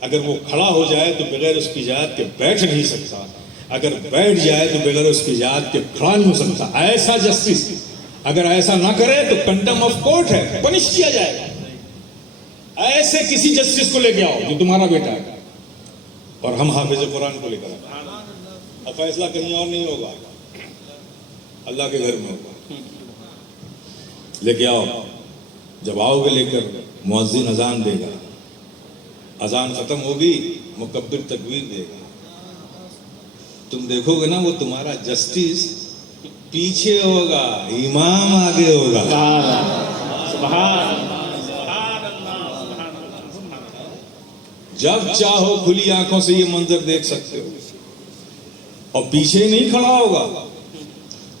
اگر وہ کھڑا ہو جائے تو بغیر اس کی اجازت کے بیٹھ نہیں سکتا، اگر بیٹھ جائے تو بغیر اس کی اجازت کے کھڑا نہیں ہو سکتا. ایسا جسٹس اگر ایسا نہ کرے تو کنٹم آف کورٹ ہے، پنش کیا جائے گا. ایسے کسی جسٹس کو لے کے آؤ جو تمہارا بیٹا ہے، اور ہم حافظ قرآن کو لے کر آئے. اور فیصلہ کہیں اور نہیں ہوگا، اللہ کے گھر میں ہوگا. لے کے آؤ. جب آؤ گے لے کر، مؤذن اذان دے گا، اذان ختم ہوگی، مکبر تکبیر دے گا. تم دیکھو گے نا وہ تمہارا جسٹس پیچھے ہوگا، امام آگے ہوگا. جب چاہو کھلی آنکھوں سے یہ منظر دیکھ سکتے ہو، اور پیچھے نہیں کھڑا ہوگا.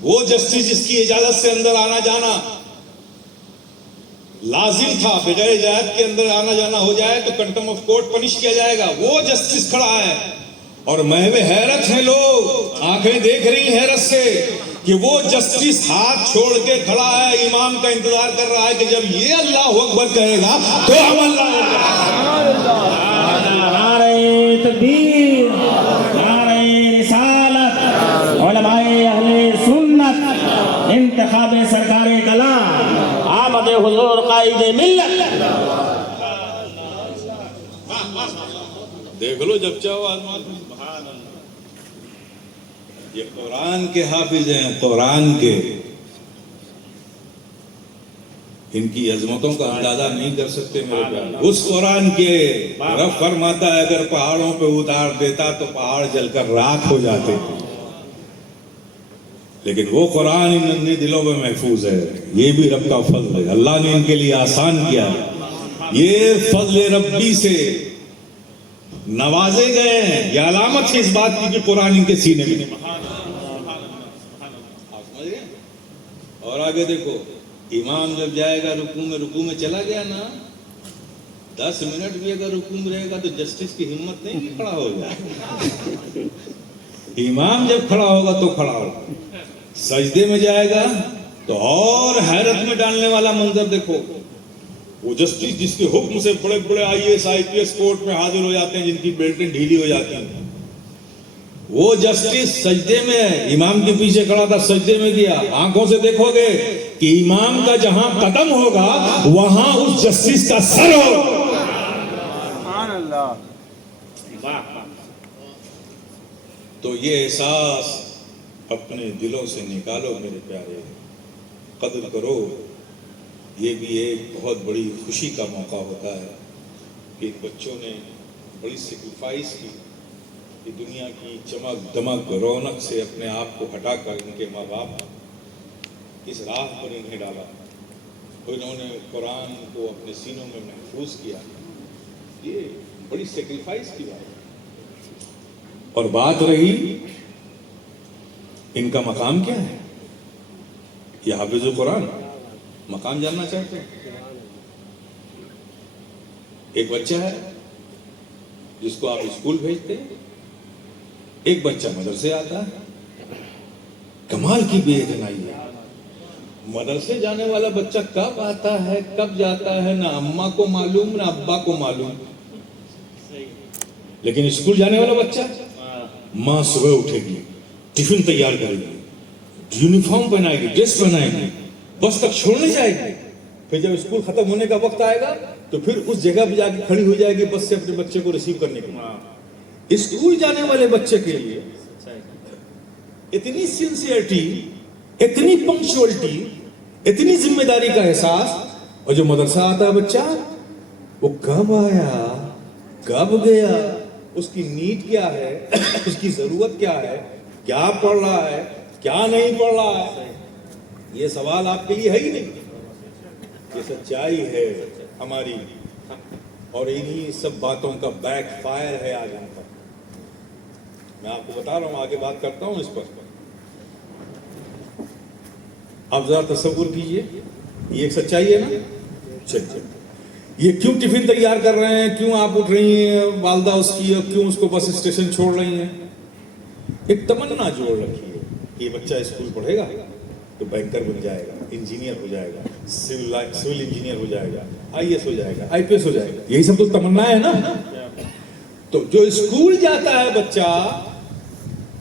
وہ جسٹس جس کی اجازت سے اندر آنا جانا لازم تھا، بغیر اجازت کے اندر آنا جانا ہو جائے تو کنٹم آف کورٹ پنش کیا جائے گا. وہ جسٹس کھڑا ہے، اور محو حیرت ہیں لوگ، آنکھیں دیکھ رہی حیرت سے کہ وہ جسٹس ہاتھ چھوڑ کے کھڑا ہے، امام کا انتظار کر رہا ہے کہ جب یہ اللہ اکبر کہے گا تو ہم اللہ اکبر. نعرہ تکبیر، نعرہ رسالت، علماء اہل سنت، انتخاب سرکار کلام، آمد حضور قائد ملت. دیکھ لو جب چاہو آزما. یہ قرآن کے حافظ ہیں، قرآن کے. ان کی عظمتوں کا اندازہ نہیں کر سکتے میرے پیارے. اس قرآن کے رب فرماتا ہے اگر پہاڑوں پہ اتار دیتا تو پہاڑ جل کر راکھ ہو جاتے، لیکن وہ قرآن ان اندھے دلوں میں محفوظ ہے. یہ بھی رب کا فضل ہے، اللہ نے ان کے لیے آسان کیا ہے. یہ فضل ربی سے نوازے گئے ہیں. یہ علامت ہے اس بات کی کہ قرآن ان کے سینے میں. اور آگے دیکھو، امام جب جائے گا رکوع میں چلا گیا نا، 10 منٹ بھی اگر رکوع میں رہے گا تو جسٹس کی ہمت نہیں کہ کھڑا ہو جائے. امام جب کھڑا ہوگا تو کھڑا ہوگا. سجدے میں جائے گا تو اور حیرت میں ڈالنے والا منظر دیکھو. وہ جسٹس جس کے حکم سے بڑے بڑے IAS IPS کورٹ میں حاضر ہو جاتے ہیں، جن کی بیلٹیں ڈھیلی ہو جاتی ہیں، وہ جسٹس سجدے میں ہے. امام کے پیچھے کھڑا تھا، سجدے میں گیا. آنکھوں سے دیکھو گے کہ امام کا جہاں قدم ہوگا وہاں اس جسٹس کا سر ہوگا. سبحان اللہ. تو یہ احساس اپنے دلوں سے نکالو میرے پیارے، قدر کرو. یہ بھی ایک بہت بڑی خوشی کا موقع ہوتا ہے کہ بچوں نے بڑی سیکریفائس کی، کہ دنیا کی چمک دمک رونق سے اپنے آپ کو ہٹا کر ان کے ماں باپ اس راہ پر انہیں ڈالا. انہوں نے قرآن کو اپنے سینوں میں محفوظ کیا. یہ بڑی سیکریفائس کی بات ہے. اور بات رہی ان کا مقام کیا ہے، یہ حافظ قرآن مقام جاننا چاہتے ہیں. ایک بچہ ہے جس کو آپ اسکول بھیجتے ہیں، ایک بچہ مدرسے آتا ہے. کمال کی بے اتنائی ہے. مدرسے جانے والا بچہ کب آتا ہے کب جاتا ہے نہ اماں کو معلوم نہ ابا کو معلوم. لیکن اسکول جانے والا بچہ، ماں صبح اٹھے گی، ٹفن تیار کرے گی، یونیفارم پہنائے گی، ڈریس پہنائے گی، بس تک چھوڑنے جائے گی. پھر جب اسکول ختم ہونے کا وقت آئے گا تو پھر اس جگہ پہ جا کے کھڑی ہو جائے گی بس سے اپنے بچے کو ریسیو کرنے کے لیے. اسکول جانے والے بچے کے لیے اتنی سنسیئرٹی، اتنی پنکچوئلٹی، اتنی ذمہ داری کا احساس. اور جو مدرسہ آتا ہے بچہ، وہ کب آیا کب گیا، اس کی نیڈ کیا ہے، اس کی ضرورت کیا ہے، کیا پڑھ رہا ہے کیا نہیں پڑھ رہا ہے، یہ سوال آپ کے لیے ہے ہی نہیں. یہ سچائی ہے ہماری، اور انہی سب باتوں کا بیک فائر ہے آج ہم پر. میں آپ کو بتا رہا ہوں، آگے بات کرتا ہوں اس پر. آپ ذرا تصور کیجئے، یہ ایک سچائی ہے نا. چل یہ کیوں ٹفن تیار کر رہے ہیں، کیوں آپ اٹھ رہی ہیں والدہ اس کی، اور کیوں اس کو بس اسٹیشن چھوڑ رہی ہیں. ایک تمنا جوڑ رکھی ہے کہ یہ بچہ اسکول پڑھے گا تو بینکر بن جائے گا، انجینئر ہو جائے گا، سول انجینئر ہو جائے گا، IAS ہو جائے گا، IPS ہو جائے گا. یہی سب تو تمنا ہے نا. تو جو اسکول جاتا ہے بچہ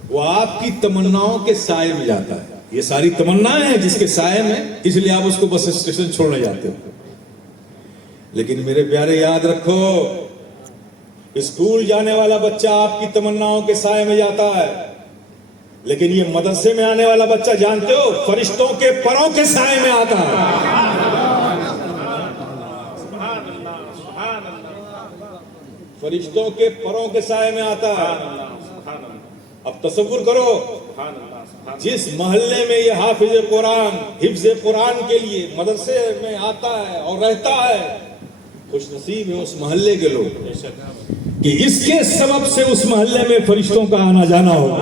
وہ آپ کی تمناؤں کے سائے میں جاتا ہے. یہ ساری تمنائیں ہیں جس کے سائے میں, اس لیے آپ اس کو بس اسٹیشن چھوڑنے جاتے ہو. لیکن میرے پیارے یاد رکھو, اسکول جانے والا بچہ آپ کی تمناؤں کے سائے میں جاتا ہے, لیکن یہ مدرسے میں آنے والا بچہ جانتے ہو فرشتوں کے پروں کے سائے میں آتا ہے. فرشتوں کے پروں کے سائے میں آتا ہے. اب تصور کرو, جس محلے میں یہ حافظ قرآن حفظ قرآن کے لیے مدرسے میں آتا ہے اور رہتا ہے, خوش نصیب ہے اس محلے کے لوگ کہ اس کے سبب سے اس محلے میں فرشتوں کا آنا جانا ہوگا.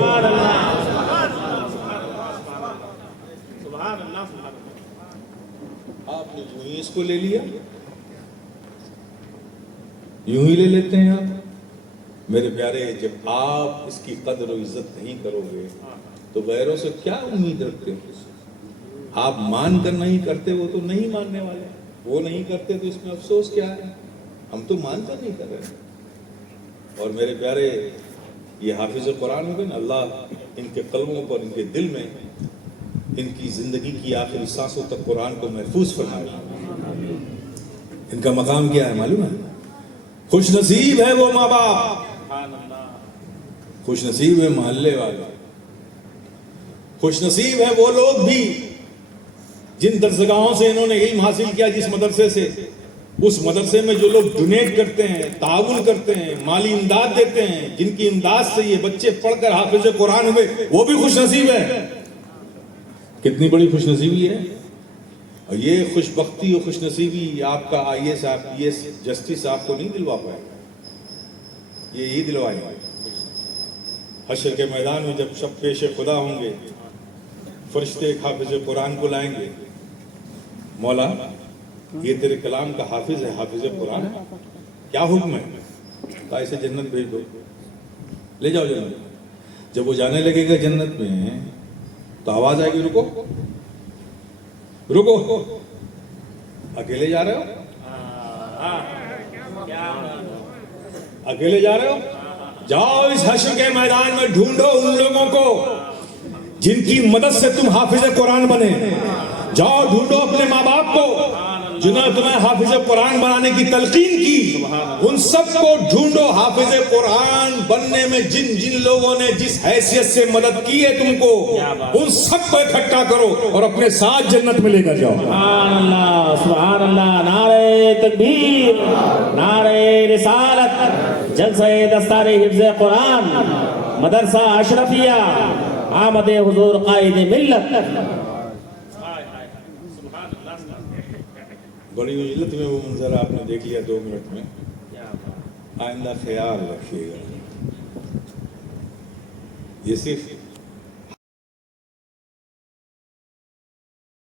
آپ نے جو ہی اس کو لے لیا, یوں ہی لے لیتے ہیں آپ. میرے پیارے, جب آپ اس کی قدر و عزت نہیں کرو گے تو غیروں سے کیا امید رکھتے ہو؟ آپ مان کر نہیں کرتے, وہ تو نہیں ماننے والے, وہ نہیں کرتے تو اس میں افسوس کیا ہے؟ ہم تو مان کر نہیں کر رہے. اور میرے پیارے, یہ حافظ قرآن ہو گئے نا, اللہ ان کے قلبوں پر, ان کے دل میں, ان کی زندگی کی آخری سانسوں تک قرآن کو محفوظ فرمائے. ان کا مقام کیا ہے معلوم ہے؟ خوش نصیب ہے وہ ماں باپ, خوش نصیب ہے محلے والے, خوش نصیب ہے وہ لوگ بھی جن درسگاہوں سے انہوں نے علم حاصل کیا, جس مدرسے سے, اس مدرسے میں جو لوگ ڈونیٹ کرتے ہیں, تعاون کرتے ہیں, مالی امداد دیتے ہیں, جن کی امداد سے یہ بچے پڑھ کر حافظ قرآن ہوئے, وہ بھی خوش نصیب ہے. کتنی بڑی خوش نصیبی ہے. اور یہ خوش بختی اور خوش نصیبی آپ کا آئی ایس جسٹس آپ کو نہیں دلوا پائے, یہ دلوائے گا. حشر کے میدان میں جب شب پیش خدا ہوں گے, فرشتے ایک حافظ قرآن کو لائیں گے, مولا یہ تیرے کلام کا حافظ ہے, حافظ قرآن, کیا حکم ہے؟ کہا اسے جنت بھیج دو, لے جاؤ جنت. جب وہ جانے لگے گا جنت میں تو آواز آئے گی, رکو رکو, اکیلے جا رہے ہو, اکیلے جا رہے ہو, جاؤ اس حشر کے میدان میں ڈھونڈو ان لوگوں کو جن کی مدد سے تم حافظ قرآن بنے. جاؤ ڈھونڈو اپنے ماں باپ کو جنہوں نے تمہیں حافظ قرآن بنانے کی تلقین کی, ان سب کو ڈھونڈو. حافظ قرآن بننے میں جن جن لوگوں نے جس حیثیت سے مدد کی ہے تم کو, ان سب کو اکٹھا کرو اور اپنے ساتھ جنت میں لے کر جاؤ. سبحان اللہ, سبحان اللہ. نعرہ تکبیر, نعرہ رسالت. جلسہ دستار حفظ قرآن مدرسہ اشرفیہ آمد حضور قائد ملت. بڑی اجلت میں وہ منظر آپ نے دیکھ لیا 2 منٹ میں. آئندہ خیال رکھیے گا, یہ صرف